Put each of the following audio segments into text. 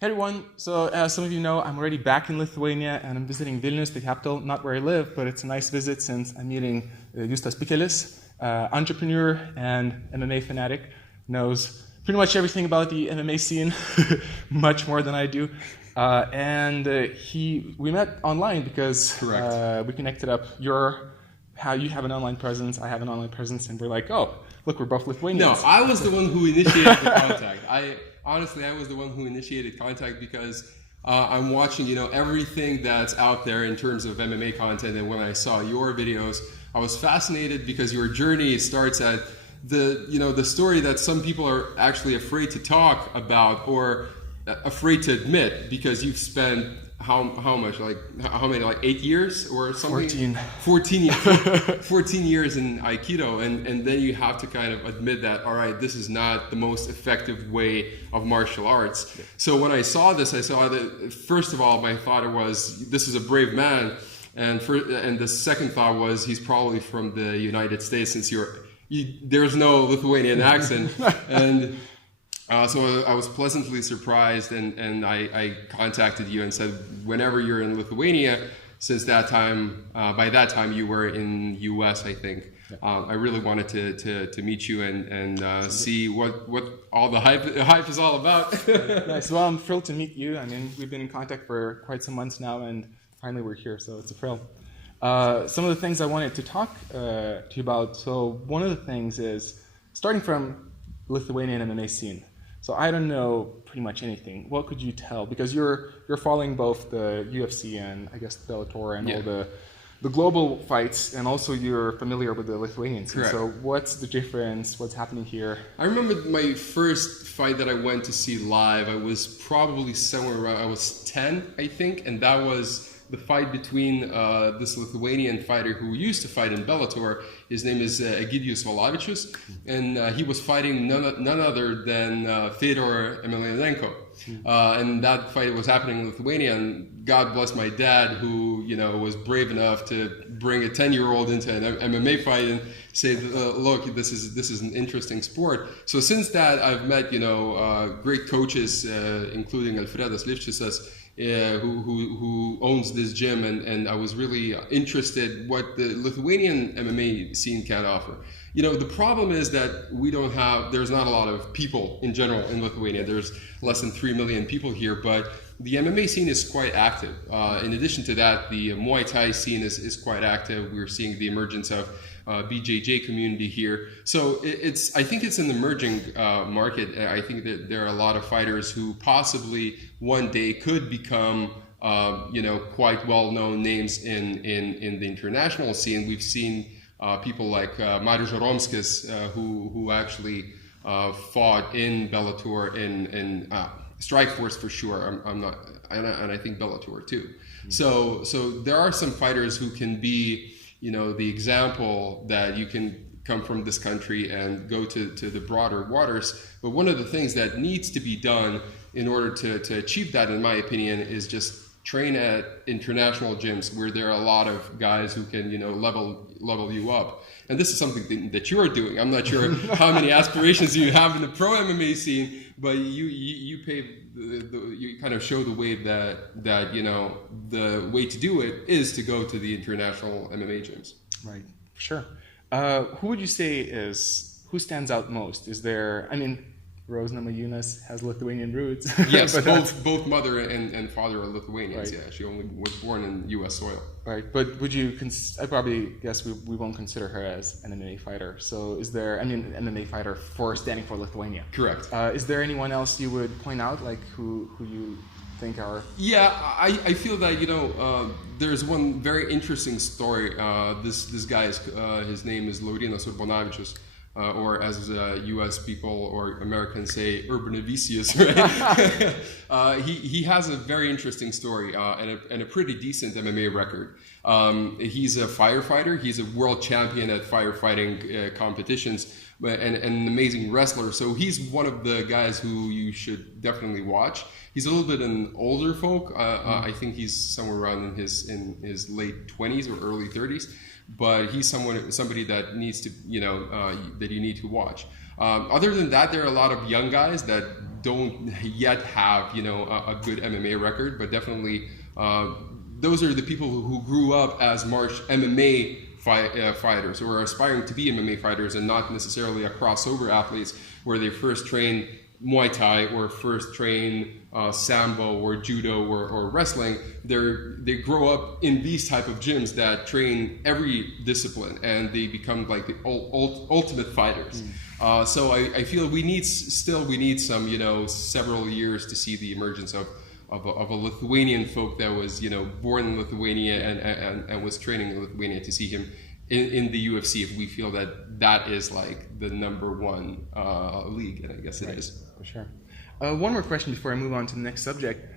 Hey everyone, so as some of you know, I'm already back in Lithuania and I'm visiting Vilnius, the capital, not where I live, but it's a nice visit since I'm meeting Justas Pikelis, entrepreneur and MMA fanatic, knows pretty much everything about the MMA scene, much more than I do. We met online because we connected up. You have an online presence, I have an online presence, and we're like, oh, look, we're both Lithuanians. No, I was the one who initiated the contact. Honestly, I was the one who initiated contact because I'm watching, everything that's out there in terms of MMA content. And when I saw your videos, I was fascinated because your journey starts at the story that some people are actually afraid to talk about or afraid to admit because you've spent how many 8 years or something? 14 years in Aikido, and then you have to kind of admit that, all right, this is not the most effective way of martial arts. So when I saw this, I saw that, first of all, my thought was, this is a brave man, and the second thought was, he's probably from the United States, since there's no Lithuanian accent. And so I was pleasantly surprised, and I contacted you and said, whenever you're in Lithuania, since that time, by that time you were in US, I think. I really wanted to meet you and see what all the hype is all about. Nice. Well, I'm thrilled to meet you. I mean, we've been in contact for quite some months now, and finally we're here, so it's a thrill. Some of the things I wanted to talk to you about. So one of the things is starting from Lithuanian MMA scene. So I don't know pretty much anything. What could you tell? Because you're following both the UFC and I guess Bellator and all the global fights, and also you're familiar with the Lithuanian scene. Correct. So what's the difference? What's happening here? I remember my first fight that I went to see live. I was probably somewhere around, I was 10, I think, and that was the fight between this Lithuanian fighter who used to fight in Bellator. His name is Aikido Dojo, and he was fighting none other than Fedor Emelianenko. And that fight was happening in Lithuania, and God bless my dad, who was brave enough to bring a 10-year-old into an MMA fight and say, look, this is an interesting sport. So since that, I've met great coaches, including Alfredas Livčicas, who owns this gym, and I was really interested what the Lithuanian MMA scene can offer. The problem is that there's not a lot of people in general in Lithuania. There's less than 3 million people here, but the MMA scene is quite active. In addition to that, the Muay Thai scene is quite active. We're seeing the emergence of BJJ community here. So I think it's an emerging market. I think that there are a lot of fighters who possibly one day could become quite well-known names in the international scene. We've seen people like Marius Žoromskis, who actually fought in Bellator and Strikeforce for sure. I'm not, and I think Bellator too. So there are some fighters who can be the example that you can come from this country and go to the broader waters. But one of the things that needs to be done in order to achieve that, in my opinion, is just train at international gyms where there are a lot of guys who can level you up. And this is something that you're doing. I'm not sure how many aspirations you have in the pro MMA scene, but you kind of show the way that the way to do it is to go to the international MMA gyms. Right, sure. Who would you say who stands out most? Is there, Rose Namajunas has Lithuanian roots. Yes, both mother and father are Lithuanians. Right. Yeah, she only was born in U.S. soil. Right, but would you? I probably guess we won't consider her as an MMA fighter. So is there? An MMA fighter standing for Lithuania. Correct. Is there anyone else you would point out, like who you think are? Yeah, I feel that there's one very interesting story. This guy his name is Laurynas Urbonavičius. Or as U.S. people or Americans say, Urbanavicius, right? He has a very interesting story and a pretty decent MMA record. He's a firefighter. He's a world champion at firefighting competitions and an amazing wrestler. So he's one of the guys who you should definitely watch. He's a little bit an older folk. I think he's somewhere around in his late 20s or early 30s. But he's somebody that needs to, that you need to watch. Other than that, there are a lot of young guys that don't yet have, a good MMA record, but definitely those are the people who grew up as MMA fighters, or are aspiring to be MMA fighters, and not necessarily a crossover athletes where they first train Muay Thai or first train Sambo or Judo or wrestling. They grow up in these type of gyms that train every discipline, and they become like the ultimate fighters. So I feel we need some, several years to see the emergence of a Lithuanian folk that was, born in Lithuania and was training in Lithuania, to see him in the UFC, if we feel that is like the number one league, and I guess it is. For sure. One more question before I move on to the next subject,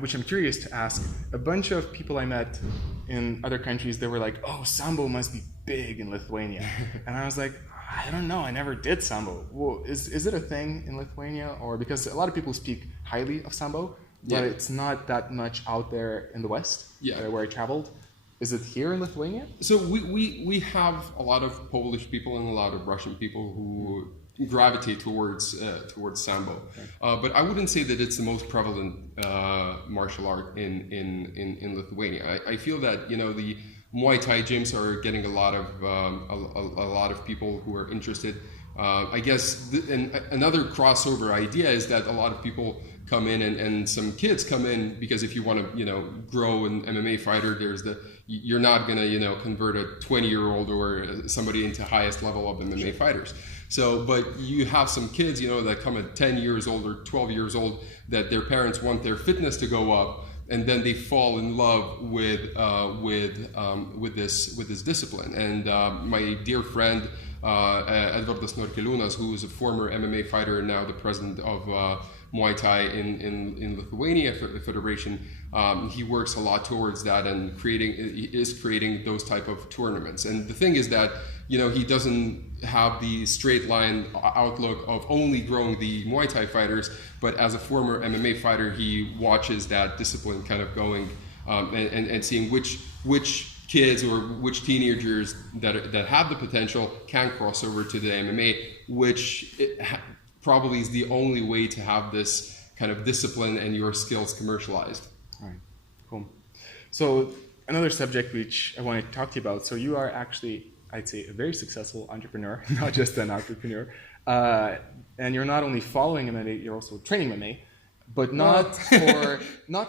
which I'm curious to ask. A bunch of people I met in other countries, they were like, oh, Sambo must be big in Lithuania. And I was like, I don't know, I never did Sambo. Well, is it a thing in Lithuania? Or because a lot of people speak highly of Sambo, but it's not that much out there in the West, where I traveled. Is it here in Lithuania? So we have a lot of Polish people and a lot of Russian people who gravitate towards Sambo. Okay. But I wouldn't say that it's the most prevalent martial art in Lithuania. I feel that, the Muay Thai gyms are getting a lot of people who are interested. I guess another crossover idea is that a lot of people come in and some kids come in because if you want to, grow an MMA fighter, you're not going to, convert a 20-year-old or somebody into highest level of MMA fighters. So, but you have some kids, that come at 10 years old or 12 years old, that their parents want their fitness to go up, and then they fall in love with this discipline. And my dear friend Edvardas Norkeliūnas, who is a former MMA fighter and now the president of Muay Thai in Lithuania Federation, he works a lot towards that and is creating those type of tournaments. And the thing is that, he doesn't have the straight line outlook of only growing the Muay Thai fighters, but as a former MMA fighter, he watches that discipline kind of going and seeing which kids or which teenagers that have the potential can cross over to the MMA, which probably is the only way to have this kind of discipline and your skills commercialized. All right, cool. So another subject which I wanted to talk to you about. So you are actually, I'd say, a very successful entrepreneur, not just an entrepreneur. And you're not only following MMA, you're also training MMA, but not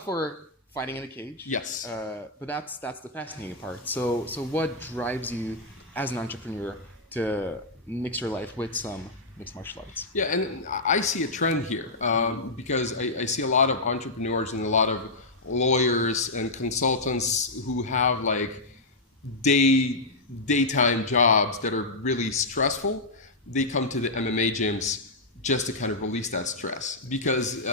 for fighting in a cage. Yes. But that's the fascinating part. So what drives you as an entrepreneur to mix your life with some mixed martial arts? Yeah, and I see a trend here because I see a lot of entrepreneurs and a lot of lawyers and consultants who have like daytime jobs that are really stressful. They come to the MMA gyms just to kind of release that stress, because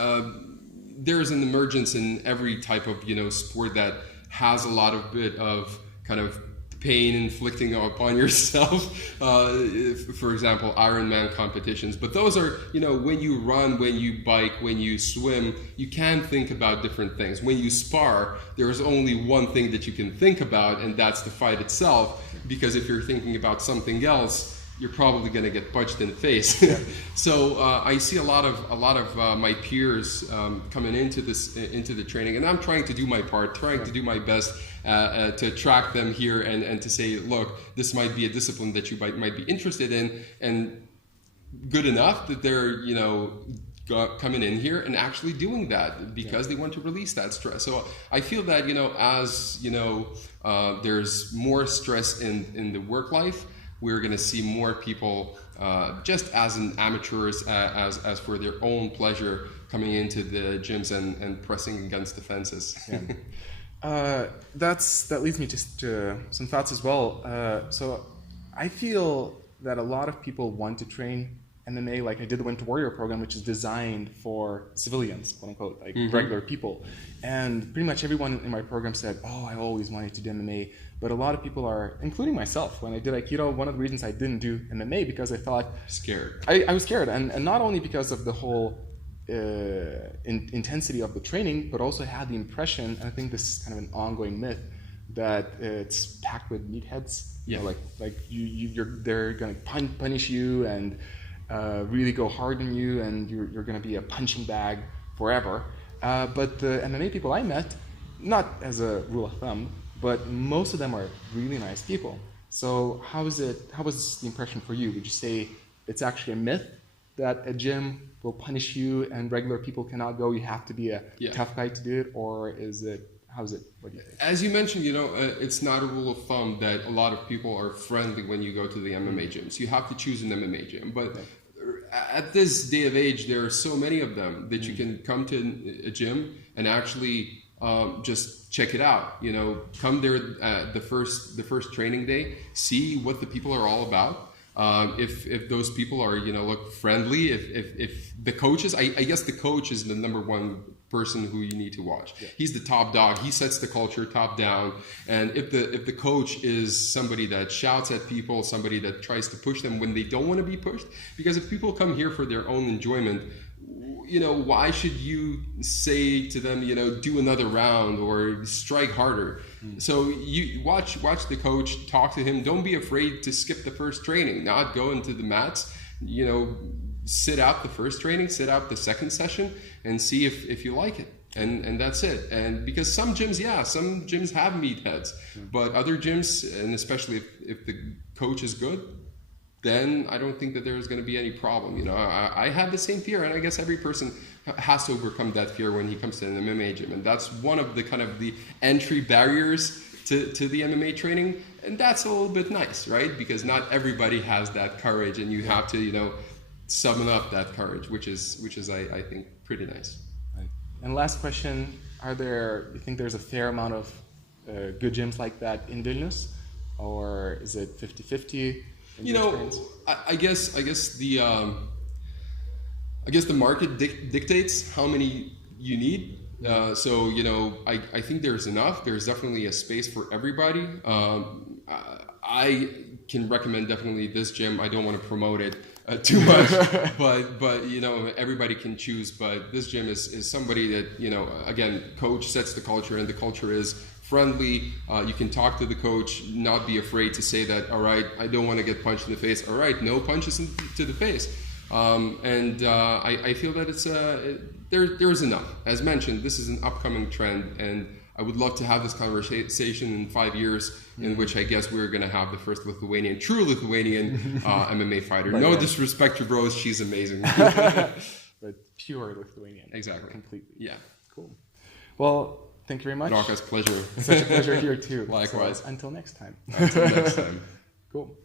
there's an emergence in every type of sport that has a lot of bit of kind of pain inflicting upon yourself. For example, Ironman competitions. But those are, when you run, when you bike, when you swim, you can think about different things. When you spar, there's only one thing that you can think about, and that's the fight itself. Because if you're thinking about something else, you're probably going to get punched in the face. Yeah. So I see a lot of my peers coming into the training, and I'm trying to do my part, to do my best to attract them here and to say, look, this might be a discipline that you might be interested in, and good enough that they're coming in here and actually doing that because they want to release that stress. So I feel that as there's more stress in the work life, we're going to see more people just as an amateurs, as for their own pleasure, coming into the gyms and pressing against the fences. Yeah. That leads me to some thoughts as well. So I feel that a lot of people want to train MMA. Like I did the Winter Warrior program, which is designed for civilians, quote unquote, like regular people. And pretty much everyone in my program said, oh, I always wanted to do MMA. But a lot of people are, including myself, when I did Aikido, one of the reasons I didn't do MMA because I thought... Scared. I was scared. And not only because of the whole intensity of the training, but also had the impression, and I think this is kind of an ongoing myth, that it's packed with meatheads. Yeah. They're going to punish you, and really go hard on you, and you're going to be a punching bag forever. But the MMA people I met, not as a rule of thumb, but most of them are really nice people. So how was the impression for you? Would you say it's actually a myth that a gym will punish you and regular people cannot go? You have to be a tough guy to do it, or is it? How's it? What do you think? As you mentioned, it's not a rule of thumb that a lot of people are friendly when you go to the MMA gyms. You have to choose an MMA gym, but at this day of age, there are so many of them that you can come to a gym and actually just check it out. Come there the first training day, see what the people are all about. If those people are look friendly, if the coaches, I guess the coach is the number one person who you need to watch. Yeah. He's the top dog. He sets the culture top down. And if the coach is somebody that shouts at people, somebody that tries to push them when they don't want to be pushed, because if people come here for their own enjoyment, why should you say to them, do another round or strike harder? So you watch the coach, talk to him. Don't be afraid to skip the first training, not go into the mats, sit out the first training, sit out the second session, and see if you like it. And that's it. And because some gyms have meatheads, but other gyms, and especially if the coach is good, then I don't think that there's going to be any problem. I had the same fear, and I guess every person has to overcome that fear when he comes to an MMA gym. And that's one of the kind of the entry barriers to the MMA training. And that's a little bit nice, right? Because not everybody has that courage, and you have to, summon up that courage, which is I think pretty nice. Right. And last question, you think there's a fair amount of good gyms like that in Vilnius, or is it 50-50? I guess the market dictates how many you need. So I think there's enough. There's definitely a space for everybody. I can recommend definitely this gym. I don't want to promote it too much, but everybody can choose. But this gym is somebody that again, coach sets the culture, and the culture is friendly. You can talk to the coach, not be afraid to say that, all right, I don't want to get punched in the face. All right, no punches to the face. I feel that there's enough. As mentioned, this is an upcoming trend, and I would love to have this conversation in 5 years, in which I guess we're going to have the first true Lithuanian MMA fighter. No disrespect to Rose, she's amazing. But pure Lithuanian. Exactly. Completely. Yeah. Cool. Well, thank you very much. Rokas, pleasure. Such a pleasure here too. Likewise. So, until next time. Until next time. Cool.